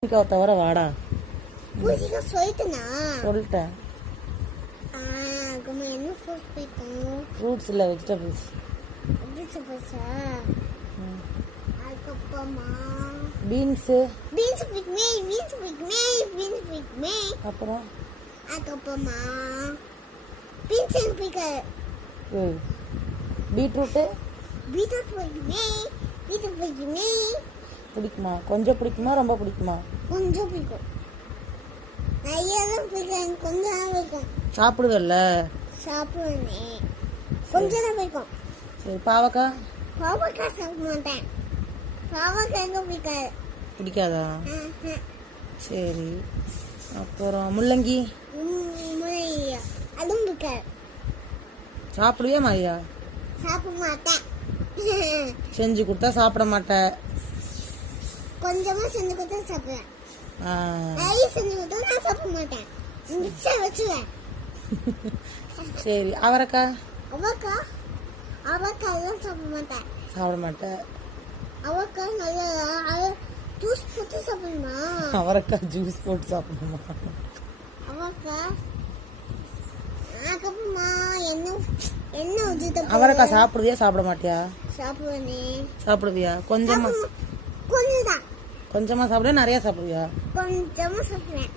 தவிர வாடா பூஜிக்கா சொல்லிட்டேனா சொல்லிட்டேன். என்ன ஃப்ரூட்ஸ் பிடிக்கும்? ஃப்ரூட்ஸ் இல்லை, வெஜிடபிள்ஸ். வெஜிடபிள்ஸா? அதுக்கப்புறமா பீன்ஸு. பீன்ஸ் பிடிக்குமே, பீன்ஸ் பிடிக்குமே, பீன்ஸ் பிடிக்குமே. அப்புறம் அதுக்கப்புறமா பீன்ஸ் எனக்கு பிடிக்காது. பீட்ரூட்டு. பீட்ரூட் பிடிக்குமே, பீட்ரூட் பிடிக்குமே. பிடிக்குமா? கொஞ்சம் பிடிக்குமா, ரொம்ப பிடிக்குமா? கொஞ்சம் பிடிக்கும். நிறைய தான் பிடிக்கும், கொஞ்சம் தான் பிடிக்கும். சாப்பிடுவல்ல? சாப்பிடுவேன், கொஞ்சம் தான் பிடிக்கும். சரி, பாவக்காய். பாவக்காய் சாப்பிட மாட்டேன். பாவக்காய் எங்க பிடிக்காது. பிடிக்காதா? சரி. அப்புறம் முள்ளங்கி. அதுவும் பிடிக்காது. சாப்பிடுவியா மாரியா? சாப்பிட மாட்டேன். செஞ்சு கொடுத்தா சாப்பிட மாட்டேன். கொஞ்சமா செஞ்சு கொடுத்தா சாப்பிடுவேன். நிறைய செஞ்சு கொடுத்தா நான் சாப்பிட மாட்டேன். மிக்சர் வச்சுவேன். சரி, அவரைக்காய். அவக்காய் அவக்காயெல்லாம் சாப்பிட மாட்டேன். சாப்பிட மாட்டேன். அவக்காய் நல்லா ஜூஸ் போட்டு சாப்பிடணுமா? அவரைக்காய் ஜூஸ் போட்டு சாப்பிடணுமா? அவக்காய் அதுக்கப்புறமா என்ன வெஜிடபிள்? அவரைக்காய் சாப்பிடுவியா, சாப்பிட மாட்டியா? சாப்பிடுவேனே. சாப்பிடுவியா? கொஞ்சமா? கொஞ்சம் தான். கொஞ்சமா சாப்பிடுவியா, நிறைய சாப்பிடுவியா? கொஞ்சமா சாப்பிடுவேன்.